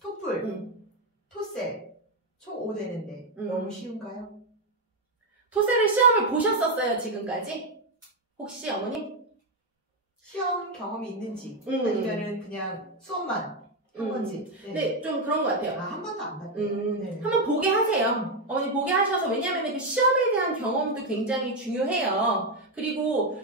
토플, 토셀 총 5 되는데 너무 쉬운가요? 토셀을 시험을 보셨었어요, 지금까지? 혹시 어머님? 시험 경험이 있는지 아니면은 그냥 수업만 한 건지. 네, 좀 그런 것 같아요. 한 번도 안 봤대요. 네. 한번 보게 하세요. 어머니 보게 하셔서, 왜냐하면 그 시험에 대한 경험도 굉장히 중요해요. 그리고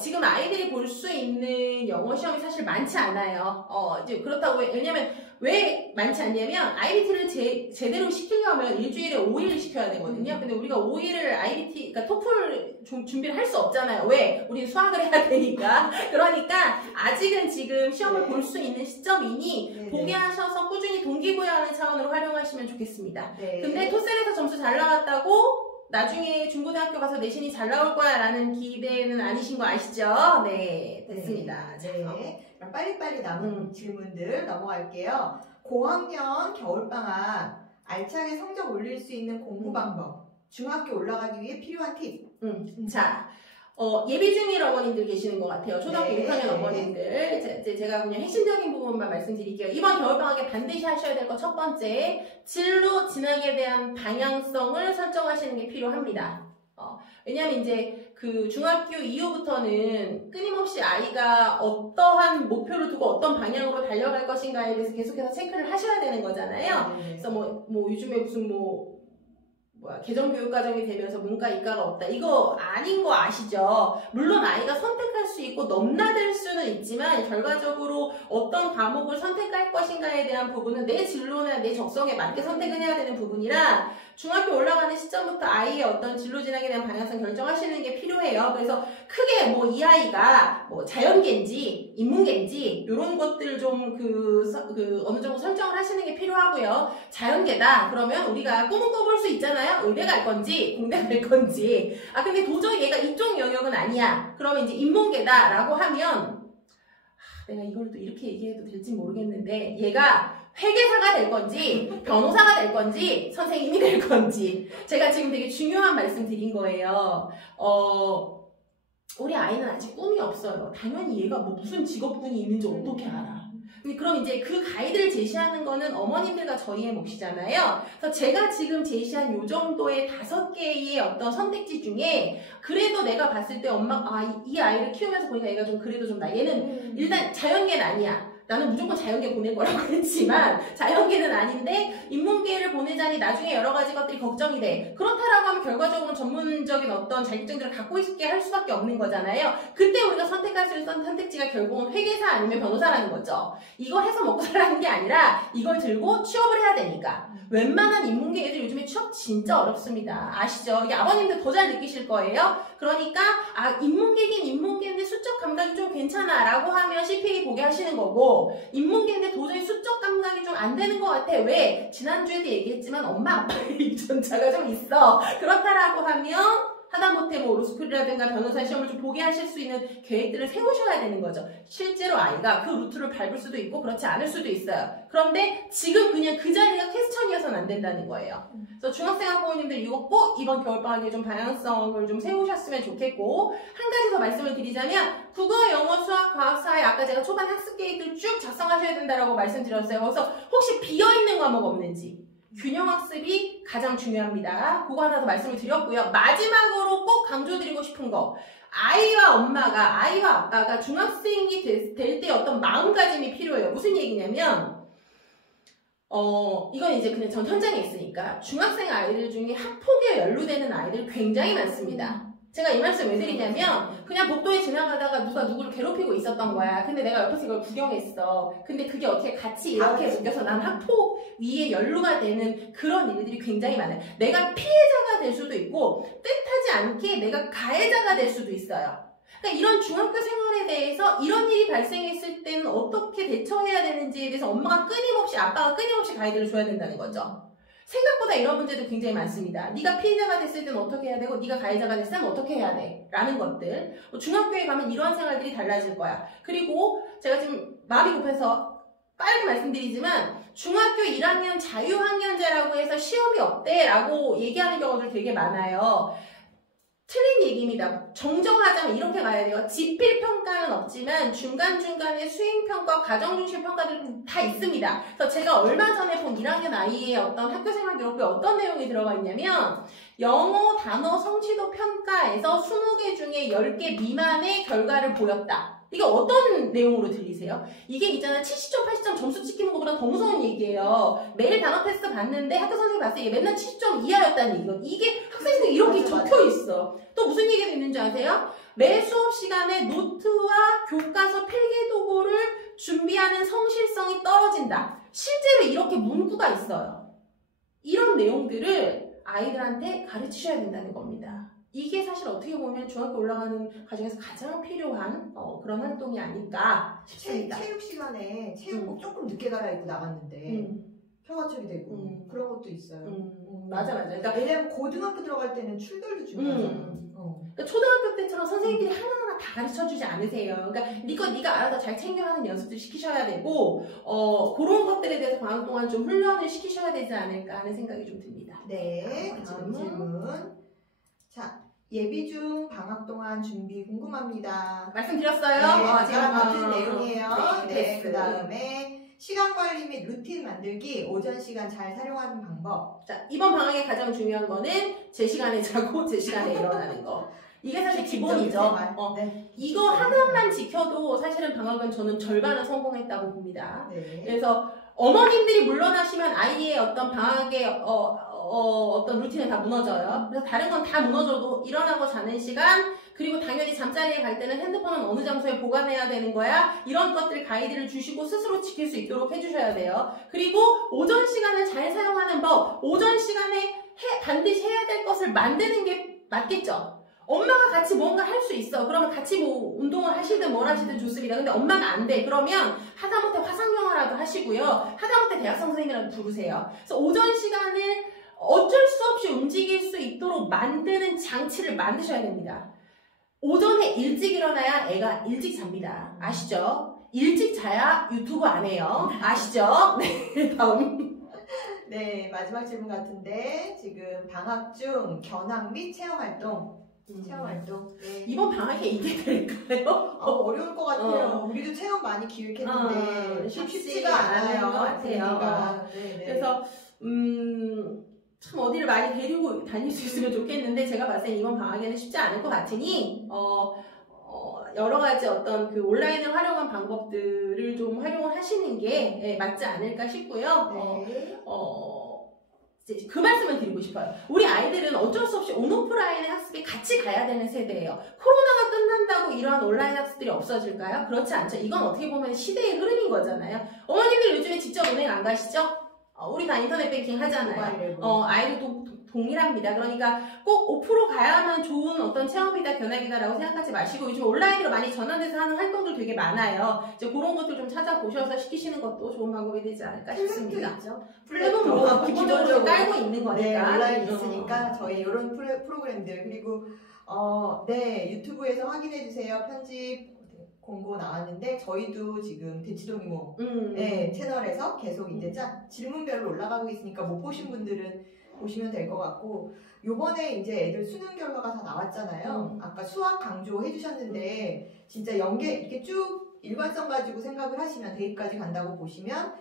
지금 아이들이 볼 수 있는 영어 시험이 사실 많지 않아요. 이제 그렇다고, 왜냐면 왜 많지 않냐면 IBT를 제대로 시키려면 일주일에 5일 시켜야 되거든요. 근데 우리가 5일을 IBT, 그러니까 토플 준비를 할 수 없잖아요. 왜? 우리는 수학을 해야 되니까. 그러니까 아직은 지금 시험을 볼 수 있는 시점이니 보게 하셔서 꾸준히 동기부여하는 차원으로 활용하시면 좋겠습니다. 근데 토셀에서 점수 잘 나왔다고 나중에 중고등학교 가서 내신이 잘 나올 거야 라는 기대는 아니신 거 아시죠? 네, 됐습니다. 네. 그럼 빨리빨리 남은 질문들 넘어갈게요. 고학년 겨울방학 알차게 성적 올릴 수 있는 공부 방법, 중학교 올라가기 위해 필요한 팁. 자, 예비 중일 어머님들 계시는 것 같아요. 초등학교 6학년 어머님들. 제가 그냥 핵심적인 부분만 말씀드릴게요. 이번 겨울방학에 반드시 하셔야 될 거 첫 번째, 진로 진학에 대한 방향성을 설정하시는 게 필요합니다. 왜냐하면 이제 그 중학교 이후부터는 끊임없이 아이가 어떠한 목표를 두고 어떤 방향으로 달려갈 것인가에 대해서 계속해서 체크를 하셔야 되는 거잖아요. 그래서 뭐 요즘에 무슨 개정교육과정이 되면서 문과 이과가 없다. 이거 아닌 거 아시죠? 물론 아이가 선택할 수 있고 넘나들 수는 있지만 결과적으로 어떤 과목을 선택할 것인가에 대한 부분은 내 진로나 내 적성에 맞게 선택을 해야 되는 부분이라 중학교 올라가는 시점부터 아이의 어떤 진로 진학에 대한 방향성 결정하시는 게 필요해요. 그래서 크게 이 아이가 자연계인지 인문계인지 이런 것들 좀 어느 정도 설정을 하시는 게 필요하고요. 자연계다 그러면 우리가 꿈을 꿔볼 수 있잖아요. 의대 갈 건지 공대 갈 건지. 근데 도저히 얘가 이쪽 영역은 아니야. 그러면 이제 인문계다 라고 하면 내가 이걸 또 이렇게 얘기해도 될지 모르겠는데 얘가 회계사가 될 건지 변호사가 될 건지 선생님이 될 건지 제가 지금 되게 중요한 말씀 드린 거예요. 우리 아이는 아직 꿈이 없어요. 당연히 얘가 무슨 직업군이 있는지 어떻게 알아. 그럼 이제 그 가이드를 제시하는 거는 어머님들과 저희의 몫이잖아요. 그래서 제가 지금 제시한 요 정도의 5개의 어떤 선택지 중에 그래도 내가 봤을 때 이 아이를 키우면서 보니까 얘가 좀 그래도 좀 얘는 일단 자연계는 아니야. 나는 무조건 자연계 보낼 거라고 했지만 자연계는 아닌데 인문계를 보내자니 나중에 여러 가지 것들이 걱정이 돼. 그렇다라고 하면 결과적으로 전문적인 어떤 자격증들을 갖고 있게 할 수밖에 없는 거잖아요. 그때 우리가 선택할 수 있는 선택지가 결국은 회계사 아니면 변호사라는 거죠. 이걸 해서 먹고 살라는 게 아니라 이걸 들고 취업을 해야 되니까. 웬만한 인문계 애들 요즘에 취업 진짜 어렵습니다. 아시죠? 이게 아버님들 더 잘 느끼실 거예요. 그러니까 인문계긴 인문계인데 수적 감각이 좀 괜찮아 라고 하면 CPA 보게 하시는 거고 인문계인데 도저히 수적 감각이 좀 안 되는 것 같아. 왜? 지난주에도 얘기했지만 엄마 아빠의 유전자가 좀 있어. 그렇다라고 하면 하다못해 로스쿨이라든가 변호사 시험을 좀 보게 하실 수 있는 계획들을 세우셔야 되는 거죠. 실제로 아이가 그 루트를 밟을 수도 있고 그렇지 않을 수도 있어요. 그런데 지금 그냥 그 자리가 퀘스천이어서는 안 된다는 거예요. 그래서 중학생 학부모님들 이거 꼭 이번 겨울방학에 좀 방향성을 좀 세우셨으면 좋겠고 한 가지 더 말씀을 드리자면 국어, 영어, 수학, 과학, 사회 아까 제가 초반 학습 계획들 쭉 작성하셔야 된다라고 말씀드렸어요. 그래서 혹시 비어있는 과목 없는지 균형학습이 가장 중요합니다. 그거 하나 더 말씀을 드렸고요. 마지막으로 꼭 강조드리고 싶은 거 아이와 아빠가 중학생이 될 때 어떤 마음가짐이 필요해요. 무슨 얘기냐면 이건 이제 그냥 전 현장에 있으니까 중학생 아이들 중에 학폭에 연루되는 아이들 굉장히 많습니다. 제가 이 말씀 왜 드리냐면 그냥 복도에 지나가다가 누가 누구를 괴롭히고 있었던 거야. 근데 내가 옆에서 이걸 구경했어. 근데 그게 어떻게 같이 이렇게 묶여서 난 학폭 위에 연루가 되는 그런 일들이 굉장히 많아요. 내가 피해자가 될 수도 있고 뜻하지 않게 내가 가해자가 될 수도 있어요. 그러니까 이런 중학교 생활에 대해서 이런 일이 발생했을 때는 어떻게 대처해야 되는지에 대해서 아빠가 끊임없이 가이드를 줘야 된다는 거죠. 생각보다 이런 문제도 굉장히 많습니다. 네가 피해자가 됐을 때는 어떻게 해야 되고 네가 가해자가 됐을 때는 어떻게 해야 돼? 라는 것들. 중학교에 가면 이러한 생활들이 달라질 거야. 그리고 제가 지금 마음이 급해서 빠르게 말씀드리지만 중학교 1학년 자유학년제라고 해서 시험이 없대 라고 얘기하는 경우들 되게 많아요. 틀린 얘기입니다. 정정하자면 이렇게 가야 돼요. 지필평가 시간은 없지만 중간중간에 수행평가, 과정중심 평가들 다 있습니다. 그래서 제가 얼마 전에 본 1학년 아이의 어떤 학교생활 기록부에 어떤 내용이 들어가 있냐면 영어 단어 성취도 평가에서 20개 중에 10개 미만의 결과를 보였다. 이게 어떤 내용으로 들리세요? 이게 있잖아 70점, 80점 점수 찍히는 것보다 더 무서운 얘기예요. 매일 단어 테스트 봤는데 학교 선생님이 봤을 때 이게 맨날 70점 이하였다는 얘기고 이게 학생들이 이렇게 적혀 있어. 또 무슨 얘기가 있는지 아세요? 매 수업 시간에 노트와 교과서 필기 도구를 준비하는 성실성이 떨어진다. 실제로 이렇게 문구가 있어요. 이런 내용들을 아이들한테 가르치셔야 된다는 겁니다. 이게 사실 어떻게 보면 중학교 올라가는 과정에서 가장 필요한 그런 활동이 아닐까 싶습니다. 체육 시간에 체육복 조금 늦게 갈아입고 나갔는데 표가 처리되고 그런 것도 있어요. 맞아. 그러니까 왜냐면 고등학교 들어갈 때는 출결도 중요하잖아. 그러니까 초등학교 때처럼 선생님들이 하나하나 다 가르쳐주지 않으세요. 그러니까 네가 알아서 잘 챙겨가는 연습들 시키셔야 되고 그런 것들에 대해서 방학 동안 좀 훈련을 시키셔야 되지 않을까 하는 생각이 좀 듭니다. 네, 다음 질문. 자, 예비 중 방학 동안 준비 궁금합니다. 말씀드렸어요? 네, 제가 같은 내용이에요. 네, 그 다음에 시간 관리 및 루틴 만들기, 오전 시간 잘 활용하는 방법. 자, 이번 방학에 가장 중요한 거는 제 시간에 자고 제 시간에 일어나는 거. 이게 사실 기본이죠. 네. 이거 하나만 지켜도 사실은 방학은 저는 절반은 성공했다고 봅니다. 네. 그래서 어머님들이 물러나시면 아이의 어떤 방학의 어떤 루틴이 다 무너져요. 그래서 다른 건 다 무너져도 일어나고 자는 시간, 그리고 당연히 잠자리에 갈 때는 핸드폰은 어느 장소에 보관해야 되는 거야. 이런 것들 가이드를 주시고 스스로 지킬 수 있도록 해주셔야 돼요. 그리고 오전 시간을 잘 사용하는 법, 오전 시간에 반드시 해야 될 것을 만드는 게 맞겠죠. 엄마가 같이 뭔가 할 수 있어. 그러면 같이 뭐 운동을 하시든 뭘 하시든 좋습니다. 근데 엄마가 안 돼. 그러면 하다못해 화상영어라도 하시고요. 하다못해 대학생 선생님이라도 부르세요. 그래서 오전 시간을 어쩔 수 없이 움직일 수 있도록 만드는 장치를 만드셔야 됩니다. 오전에 일찍 일어나야 애가 일찍 잡니다. 아시죠? 일찍 자야 유튜브 안 해요. 아시죠? 네, 다음. 네, 마지막 질문 같은데 지금 방학 중 견학 및 체험활동. 체험활동. 네. 이번 방학에 이게 될까요? 어려울 것 같아요. 우리도 체험 많이 기획했는데 쉽지가 않아요. 것 같아요. 그래서 참 어디를 많이 데리고 다닐 수 있으면 좋겠는데 제가 봤을 때 이번 방학에는 쉽지 않을 것 같으니 여러 가지 어떤 그 온라인을 활용한 방법들을 좀 활용을 하시는 게 맞지 않을까 싶고요. 네. 그 말씀을 드리고 싶어요. 우리 아이들은 어쩔 수 없이 온오프라인의 학습에 같이 가야 되는 세대예요. 코로나가 끝난다고 이러한 온라인 학습들이 없어질까요? 그렇지 않죠. 이건 어떻게 보면 시대의 흐름인 거잖아요. 어머님들 요즘에 직접 은행 안 가시죠? 우리 다 인터넷 뱅킹 하잖아요. 아이들도 동일합니다. 그러니까 꼭 오프로 가야만 좋은 어떤 체험이다, 견학이다라고 생각하지 마시고 요즘 온라인으로 많이 전환돼서 하는 활동들 되게 많아요. 이제 그런 것들 좀 찾아보셔서 시키시는 것도 좋은 방법이 되지 않을까 싶습니다. 플랫폼 뭐 기본적으로 깔고 있는 거니까. 네, 온라인 있으니까 저희 이런 프로그램들 그리고 네, 유튜브에서 확인해 주세요. 편집 공고 나왔는데 저희도 지금 대치동 이모 네, 채널에서 계속 이제 질문별로 올라가고 있으니까 못 보신 분들은 보시면 될 것 같고 요번에 이제 애들 수능 결과가 다 나왔잖아요. 아까 수학 강조 해주셨는데 진짜 이렇게 쭉 일관성 가지고 생각을 하시면 대입까지 간다고 보시면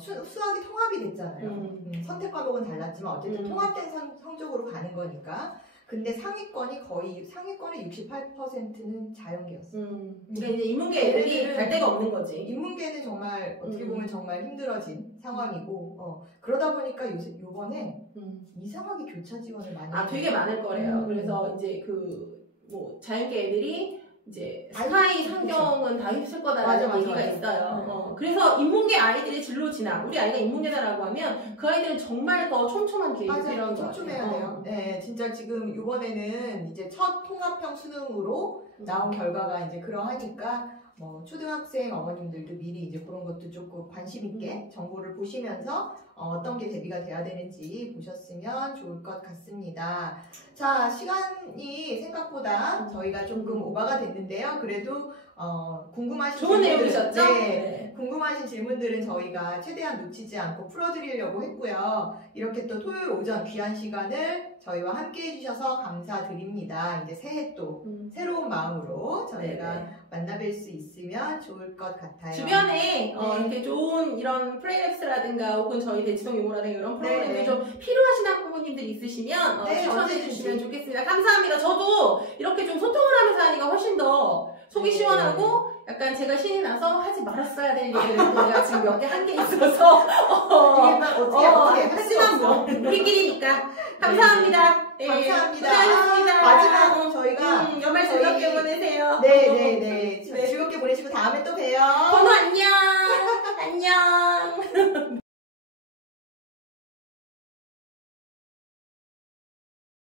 수학이 통합이 됐잖아요. 선택 과목은 달랐지만 어쨌든 통합된 성적으로 가는 거니까. 근데 상위권의 68%는 자연계였어요. 그러니까 이제 인문계 애들이 갈 데가 없는 거지. 인문계는 정말 어떻게 보면 정말 힘들어진 상황이고 그러다 보니까 요번에 이상하게 교차 지원을 많이 되게 많을 거래요. 그래서 이제 뭐 자연계 애들이 이제 스카이 상경은 다 휩쓸 거다라는 얘기가 있어요. 그래서 인문계 아이들의 진로 진학, 우리 아이가 인문계다라고 하면 그 아이들은 정말 더 촘촘한 계획이 필요한 것 같아요. 촘촘해야 돼요. 네, 진짜 지금 이번에는 이제 첫 통합형 수능으로 나온 결과가 이제 그러하니까 초등학생 어머님들도 미리 이제 그런 것도 조금 관심 있게 정보를 보시면서 어떤 게 대비가 돼야 되는지 보셨으면 좋을 것 같습니다. 자, 시간이 생각보다 저희가 조금 오버가 됐는데요. 그래도 궁금하신 좋은 질문들, 내용이셨죠? 네, 궁금하신 질문들은 저희가 최대한 놓치지 않고 풀어드리려고 했고요. 이렇게 또 토요일 오전 귀한 시간을 저희와 함께 해주셔서 감사드립니다. 이제 새해 또 새로운 마음으로 저희가 네네. 만나뵐 수 있으면 좋을 것 같아요. 주변에 이렇게 좋은 이런 프레이랩스라든가 혹은 저희 대치동 유머라든가 이런 프로그램이 네네. 좀 필요하신 학부모님들이 있으시면 네, 추천해 주시면 좋겠습니다. 감사합니다. 저도 이렇게 좀 소통을 하면서 하니까 훨씬 더 속이 네. 시원하고 약간 제가 신이 나서 하지 말았어야 될 얘기를 내가 지금 몇 개 한 게 있어서 이게 막 어떻게 하지만 뭐 우리끼리니까 감사합니다. 네, 감사합니다. 고생하셨습니다. 마지막 저희가 연말 즐겁게 보내세요. 네네네. 즐겁게 보내시고 다음에 또 봬요. 번호 안녕.